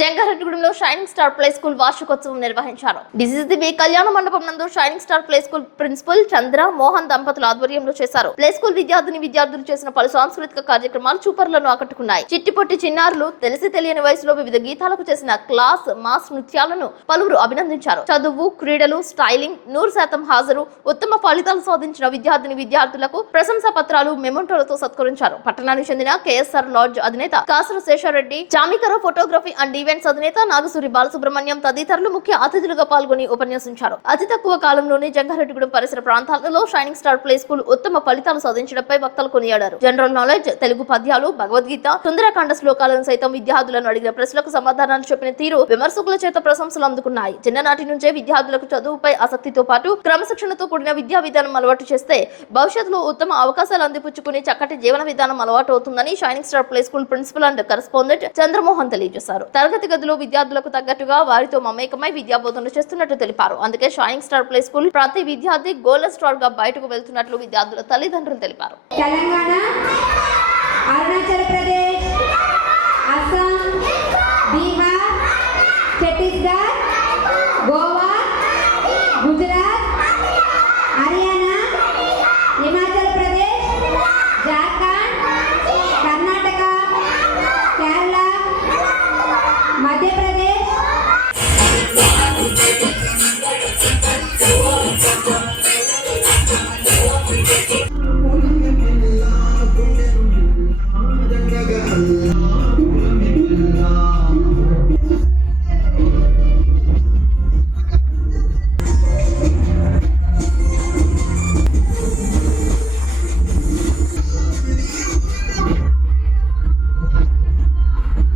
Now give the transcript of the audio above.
జంగారెడ్డిగూడెంలో shining star play school వార్షికోత్సవం నిర్వహించారు. DCC B కళ్యాణ మండపం నందు shining star play school principal Chandra Mohan దంపతుల ఆధ్వర్యంలో చేశారు. ప్లే స్కూల్ విద్యార్థిని విద్యార్థులు చేసిన పలు సాంస్కృతిక కార్యక్రమాలు చూపర్లను ఆకట్టుకున్నాయి. చిట్టిపొట్టి చిన్నారులు తెలిసి తెలియని వయసులో వివిధ గీతాలకు చేసిన క్లాస్ మాస్ నృత్యాలను పలువురు అభినందించారు. చదువు క్రీడలు స్టైలింగ్ నూరు శాతం హాజరు ఉత్తమ ఫలితాలు సాధించిన విద్యార్థిని విద్యార్థులకు ప్రశంసా పత్రాలు మెమోంటోలతో సత్కరించారు. పట్టణానికి చెందిన కేఎస్ఆర్ లాడ్జ్ అధినేత Kasara Seshareddy Chamikara photography and events అధినేత నాగసూరి బాలసుబ్రహ్మణ్యం తదితరులు ముఖ్య అతిథులుగా పాల్గొని ఉపన్యసించారు. అతి తక్కువ కాలంలోనే జంగారెడ్డిగూడెం పరిసర ప్రాంతాలలో షైనింగ్ స్టార్ ప్లే స్కూల్ ఉత్తమ ఫలితాలు సాధించడంపై వక్తలు కొనియాడారు. జనరల్ నాలెడ్జ్ తెలుగు పద్యాలు భగవద్గీత సుందరకాండ శ్లోకాలను సైతం విద్యార్థులను అడిగిన ప్రశ్నలకు సమాధానాలు చెప్పిన తీరు విమర్శకుల చేత ప్రశంసలు అందుకున్నాయి. చిన్ననాటి నుంచే విద్యార్థులకు చదువుపై ఆసక్తితో పాటు క్రమశిక్షణతో కూడిన విద్యా విధానం అలవాటు చేస్తే భవిష్యత్తులో ఉత్తమ అవకాశాలు అందిపుచ్చుకుని చక్కటి జీవన విధానం అలవాటు అవుతుందని shining star play school principal and correspondent Chandramohan తెలియజేశారు. తరగతి గదిలో విద్యార్థులకు తగ్గట్టుగా వారితో మమేకమై విద్యా బోధన చేస్తున్నట్లు తెలిపారు. అందుకే షైనింగ్ స్టార్ ప్లే స్కూల్ ప్రతి విద్యార్థి గోల్డ్ స్టార్గా బయటకు వెళ్తున్నట్లు విద్యార్థుల తల్లిదండ్రులు తెలిపారు. తెలంగాణ అరుణాచల్ ప్రదేశ్ అస్సాం బీహార్